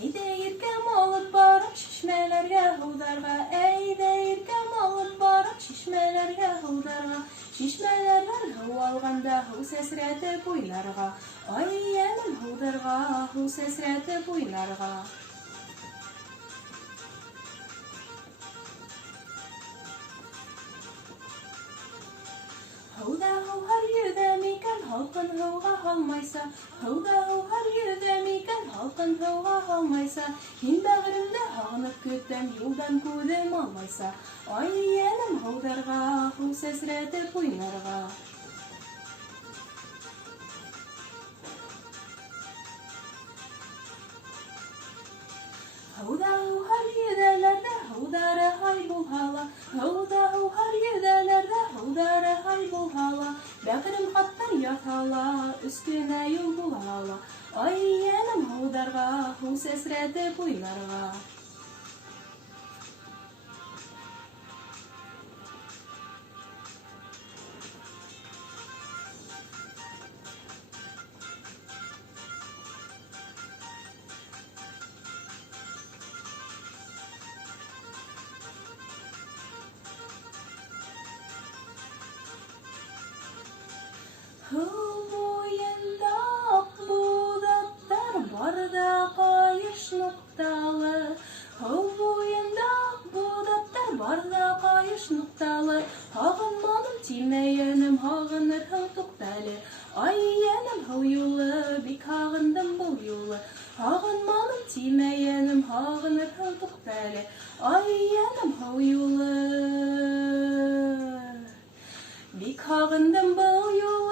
Eyde yirkem alıp barıp şişmelerge hudarga. Eyde yirkem alıp barıp şişmelerge hudarga. Şişmelerden hu alganda hu sesreti buylarga. Ay yenim hudarga hu sesreti buylarga. Houda hu har yüdemiken halkın huğa halmaysa. Houda hu har yüdemiken halkın huğa halmaysa. Kim bağrımda hağınıp küttem yoldan kudem almaysa. Ay yenim houdarga hu sesreti buynarga. Houda hu har yüdelerde houdara hay bu hala. Houda hu har yüdelerde houdara hay bu hala. Bağrım hattar yatala üstüne yol bu hala. Ay yenim houdarga hu sesreti buynarga. Hu boyunda budatlar barda kayış noktalı. Hu boyunda budatlar barda kayış noktalı. Hağınmanım timeyenim hağınır hu tuqtalı. Ay yenim hu yolu bik hağındım bu yolu. Hağınmanım timeyenim hağınır hu tuqtalı. Ay yenim hu yolu bik hağındım bu yolu.